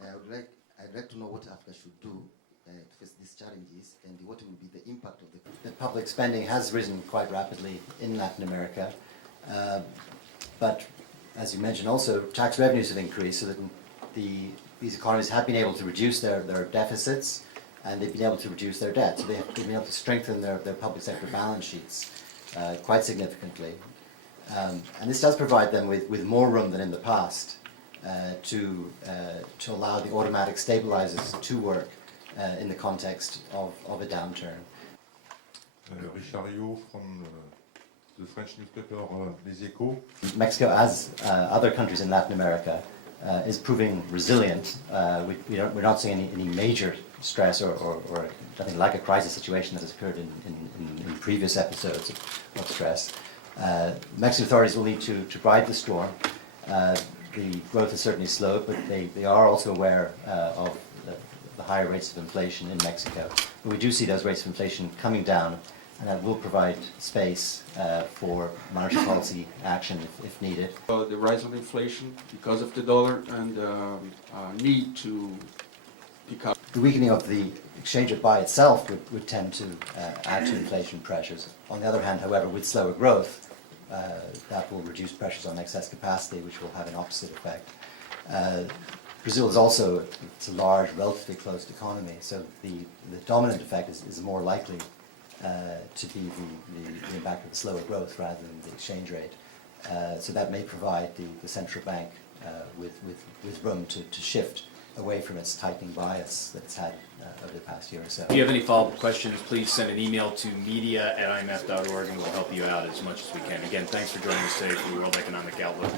I'd like to know what Africa should do to face these challenges and what will be the impact of the public spending has risen quite rapidly in Latin America, but as you mentioned also, tax revenues have increased so that these economies have been able to reduce their deficits and they've been able to reduce their debt. So they've been able to strengthen their public sector balance sheets quite significantly. And this does provide them with more room than in the past to allow the automatic stabilisers to work in the context of a downturn. Richard Rio from the French newspaper Les Echos. Mexico, as other countries in Latin America, is proving resilient. We're not seeing any major stress or nothing like a crisis situation that has occurred in previous episodes of stress. Mexican authorities will need to ride the storm. The growth is certainly slow, but they are also aware of the higher rates of inflation in Mexico. But we do see those rates of inflation coming down, and that will provide space for monetary policy action if needed. The rise of inflation because of the dollar and need to pick up. The weakening of the exchange rate by itself would tend to add to inflation pressures. On the other hand, however, with slower growth, that will reduce pressures on excess capacity, which will have an opposite effect. Brazil is also a large, relatively closed economy, so the dominant effect is more likely to be the impact of the slower growth rather than the exchange rate. So that may provide the central bank with room to shift away from its tightening bias that it's had over the past year or so. If you have any follow-up questions, please send an email to media@imf.org and we'll help you out as much as we can. Again, thanks for joining us today for the World Economic Outlook.